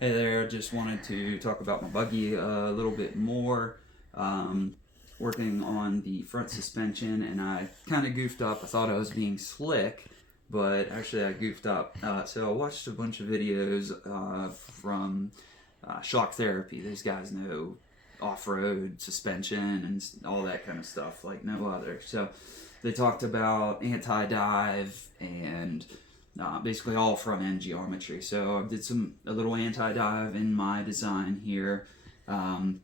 Hey there, just wanted to talk about my buggy a little bit more. Working on the front suspension, and I kind of goofed up. I thought I was being slick, but actually I goofed up. So I watched a bunch of videos from Shock Therapy. These guys know off-road suspension and all that kind of stuff like no other. So they talked about anti-dive and basically all front end geometry. So I did a little anti-dive in my design here, and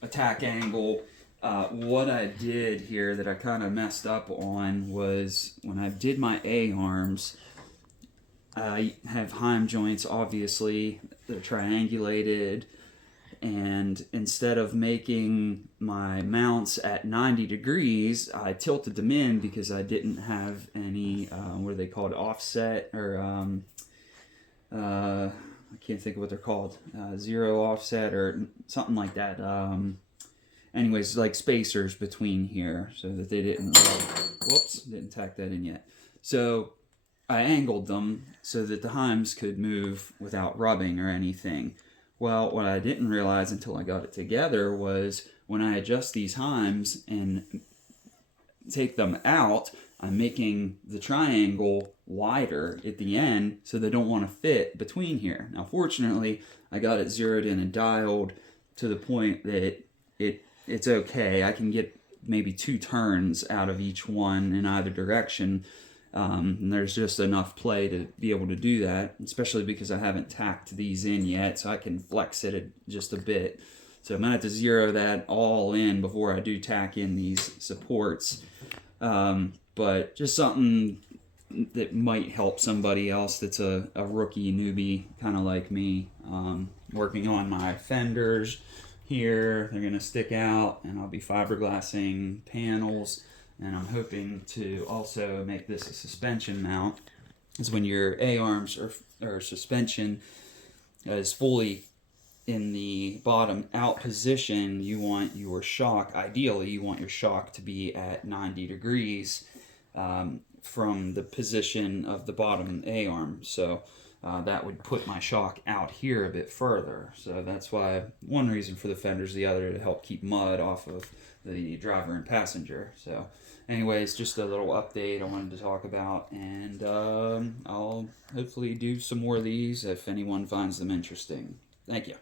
attack angle. What I did here that I kind of messed up on was when I did my A-arms, I have heim joints, obviously, they're triangulated, and instead of making my mounts at 90 degrees, I tilted them in because I didn't have any, what are they called, offset, or I can't think of what they're called, zero offset or something like that. Anyways, like spacers between here so that they didn't, whoops, didn't tack that in yet. So I angled them so that the heims could move without rubbing or anything. Well, what I didn't realize until I got it together was when I adjust these heims and take them out, I'm making the triangle wider at the end so they don't want to fit between here. Now, fortunately, I got it zeroed in and dialed to the point that it's okay. I can get maybe 2 turns out of each one in either direction. And there's just enough play to be able to do that, especially because I haven't tacked these in yet, so I can flex it just a bit. So I'm going to have to zero that all in before I do tack in these supports. But just something that might help somebody else that's a rookie newbie, kind of like me. Working on my fenders here, they're going to stick out, and I'll be fiberglassing panels. And I'm hoping to also make this a suspension mount, is when your A-arms or suspension is fully in the bottom out position, you want your shock, ideally you want your shock to be at 90 degrees from the position of the bottom A-arm. So that would put my shock out here a bit further. So that's why one reason for the fenders, the other to help keep mud off of the driver and passenger. So anyways, just a little update I wanted to talk about, and I'll hopefully do some more of these if anyone finds them interesting. Thank you.